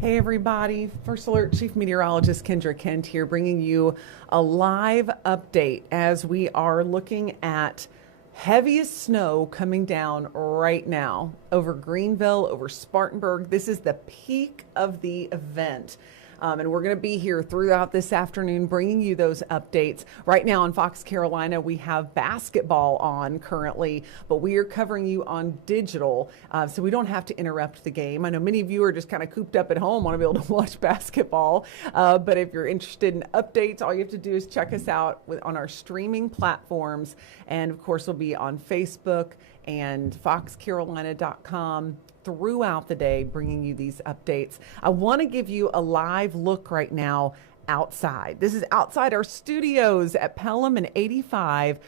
Hey everybody, First Alert Chief Meteorologist Kendra Kent here, bringing you a live update as we are looking at heaviest snow coming down right now over Greenville, over Spartanburg. This is the peak of the event. And we're going to be here throughout this afternoon bringing you those updates. Right now in Fox, Carolina, we have basketball on currently, but we are covering you on digital, so we don't have to interrupt the game. I know many of you are just kind of cooped up at home, want to be able to watch basketball, but if you're interested in updates, all you have to do is check us out on our streaming platforms, and of course we'll be on Facebook and foxcarolina.com throughout the day bringing you these updates. I want to give you a live look right now outside. This is outside our studios at Pelham and 85.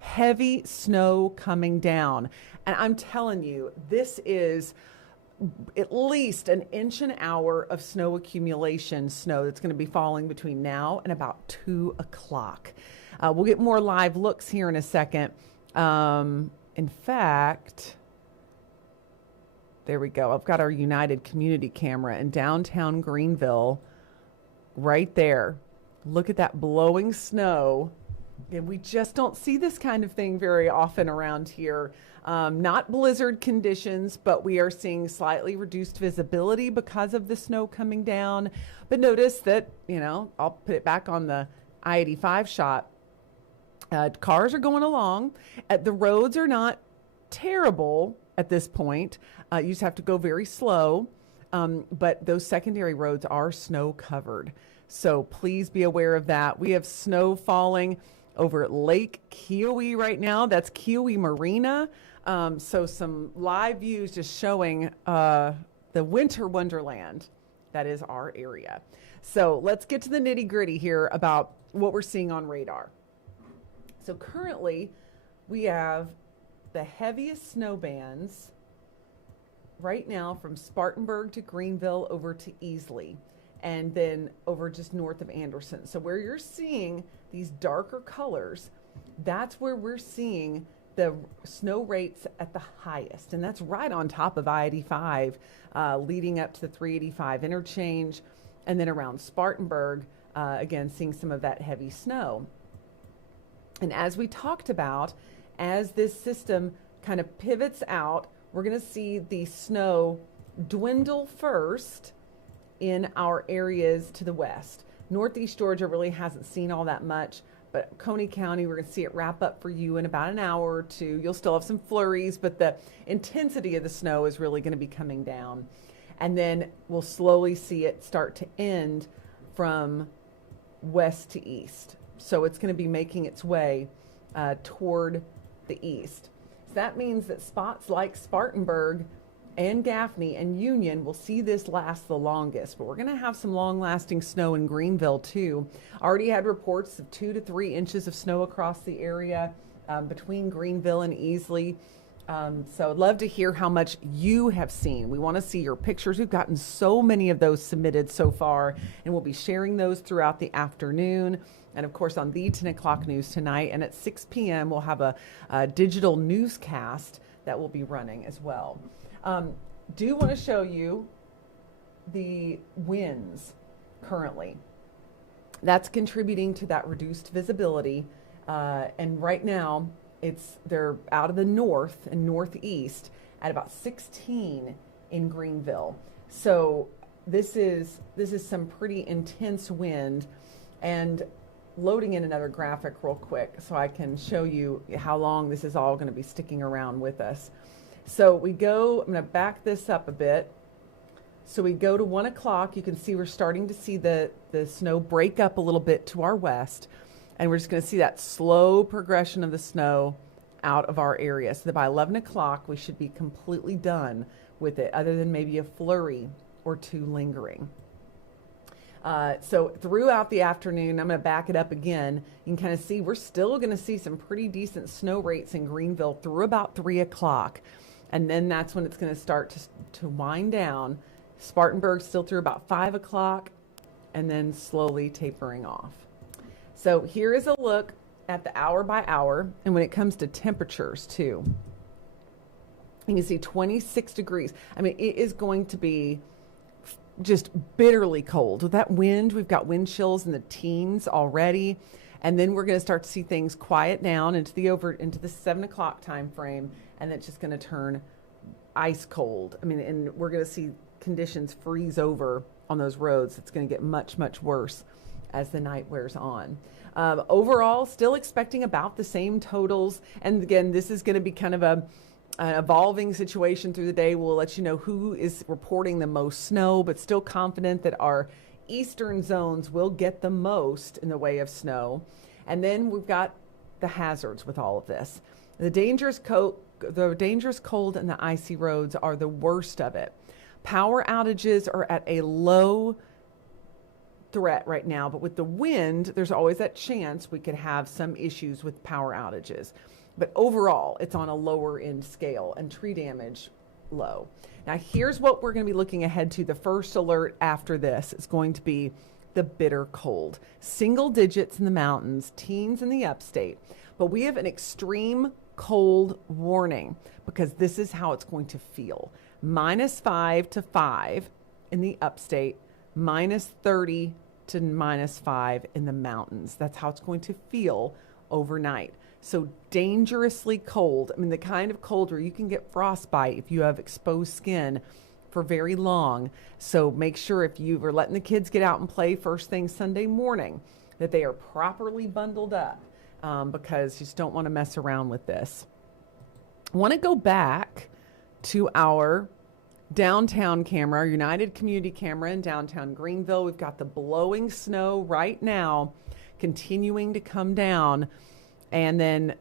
Heavy snow coming down. And I'm telling you, this is at least an inch an hour of snow accumulation, snow that's going to be falling between now and about 2 o'clock. We'll get more live looks here in a second. In fact, there we go. I've got our United Community camera in downtown Greenville right there. Look at that blowing snow. And we just don't see this kind of thing very often around here. Not blizzard conditions, but we are seeing slightly reduced visibility because of the snow coming down. But notice that, I'll put it back on the I-85 shot. Cars are going along. The roads are not terrible at this point. You just have to go very slow, but those secondary roads are snow covered. So please be aware of that. We have snow falling over Lake Keowee right now. That's Keowee Marina. So some live views just showing the winter wonderland that is our area. So let's get to the nitty gritty here about what we're seeing on radar. So currently we have the heaviest snow bands right now from Spartanburg to Greenville over to Easley, and then over just north of Anderson. So where you're seeing these darker colors, that's where we're seeing the snow rates at the highest. And that's right on top of I-85, leading up to the 385 interchange, and then around Spartanburg, again, seeing some of that heavy snow. And as we talked about, as this system kind of pivots out, we're going to see the snow dwindle first in our areas to the west. Northeast Georgia really hasn't seen all that much, but Coney County, we're going to see it wrap up for you in about an hour or two. You'll still have some flurries, but the intensity of the snow is really going to be coming down. And then we'll slowly see it start to end from west to east. So it's going to be making its way toward the east. So that means that spots like Spartanburg and Gaffney and Union will see this last the longest, but we're going to have some long-lasting snow in Greenville too. Already had reports of 2 to 3 inches of snow across the area between Greenville and Easley. So I'd love to hear how much you have seen. We want to see your pictures. We've gotten so many of those submitted so far, and we'll be sharing those throughout the afternoon. And of course, on the 10 o'clock news tonight, and at 6 p.m., we'll have a digital newscast that will be running as well. Do want to show you the winds currently. That's contributing to that reduced visibility. And right now, they're out of the north and northeast at about 16 in Greenville. So this is some pretty intense wind. And loading in another graphic real quick so I can show you how long this is all going to be sticking around with us. So I'm going to back this up a bit. So we go to 1 o'clock. You can see we're starting to see the snow break up a little bit to our west. And we're just going to see that slow progression of the snow out of our area. So that by 11 o'clock, we should be completely done with it, other than maybe a flurry or two lingering. So throughout the afternoon, I'm going to back it up again. You can kind of see we're still going to see some pretty decent snow rates in Greenville through about 3 o'clock. And then that's when it's going to start to wind down. Spartanburg still through about 5 o'clock, and then slowly tapering off. So here is a look at the hour by hour, and when it comes to temperatures too. You can see 26 degrees. I mean, it is going to be just bitterly cold. With that wind, we've got wind chills in the teens already. And then we're going to start to see things quiet down into the 7 o'clock time frame, and it's just going to turn ice cold. I mean, and we're going to see conditions freeze over on those roads. It's going to get much, much worse as the night wears on. Overall, still expecting about the same totals. And again, this is going to be kind of an evolving situation through the day. We'll let you know who is reporting the most snow, but still confident that our eastern zones will get the most in the way of snow. And then we've got the hazards with all of this. The dangerous cold and the icy roads are the worst of it. Power outages are at a low threat right now, but with the wind, there's always that chance we could have some issues with power outages. But overall, it's on a lower end scale, and tree damage low. Now, here's what we're going to be looking ahead to. The first alert after this is going to be the bitter cold. Single digits in the mountains, teens in the upstate. But we have an extreme cold warning because this is how it's going to feel. -5 to 5 in the upstate, -30 to -5 in the mountains. That's how it's going to feel overnight. So dangerously cold. I mean, the kind of cold where you can get frostbite if you have exposed skin for very long. So make sure if you are letting the kids get out and play first thing Sunday morning that they are properly bundled up because you just don't want to mess around with this. I want to go back to our downtown camera, our United Community camera in downtown Greenville. We've got the blowing snow right now continuing to come down. And then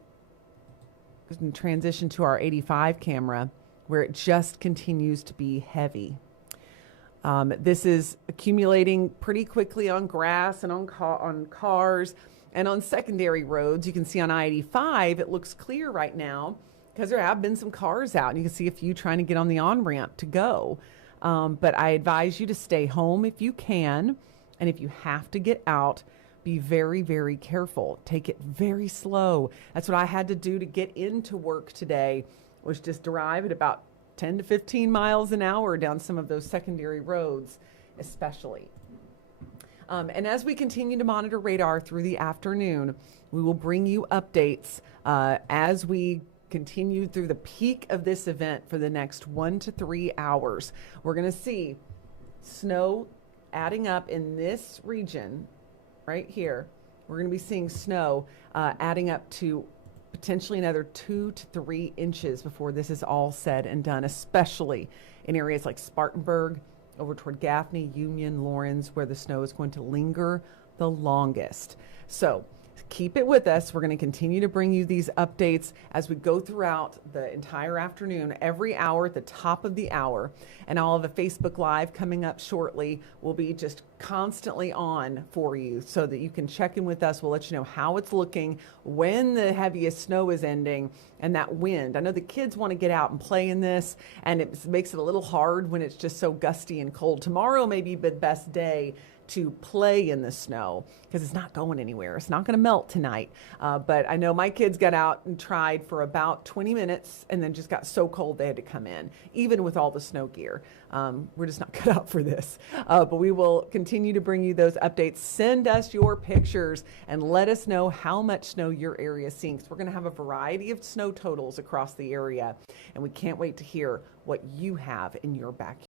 transition to our 85 camera where it just continues to be heavy. This is accumulating pretty quickly on grass and on cars and on secondary roads. You can see on I-85, it looks clear right now because there have been some cars out and you can see a few trying to get on the on-ramp to go. But I advise you to stay home if you can. And if you have to get out, be very, very careful. Take it very slow. That's what I had to do to get into work today, was just drive at about 10 to 15 miles an hour down some of those secondary roads, especially. And as we continue to monitor radar through the afternoon, we will bring you updates as we continue through the peak of this event for the next 1 to 3 hours. We're going to see snow adding up in this region right here. We're going to be seeing snow adding up to potentially another 2 to 3 inches before this is all said and done, especially in areas like Spartanburg, over toward Gaffney, Union, Lawrence, where the snow is going to linger the longest. So keep it with us. We're going to continue to bring you these updates as we go throughout the entire afternoon, every hour at the top of the hour. And all of the Facebook Live coming up shortly will be just constantly on for you so that you can check in with us. We'll let you know how it's looking, when the heaviest snow is ending, and that wind. I know the kids want to get out and play in this, and it makes it a little hard when it's just so gusty and cold. Tomorrow may be the best day to play in the snow because it's not going anywhere. It's not going to melt tonight. But I know my kids got out and tried for about 20 minutes and then just got so cold they had to come in, even with all the snow gear. We're just not cut out for this. But we will continue to bring you those updates. Send us your pictures and let us know how much snow your area is seeing. We're going to have a variety of snow totals across the area, and we can't wait to hear what you have in your backyard.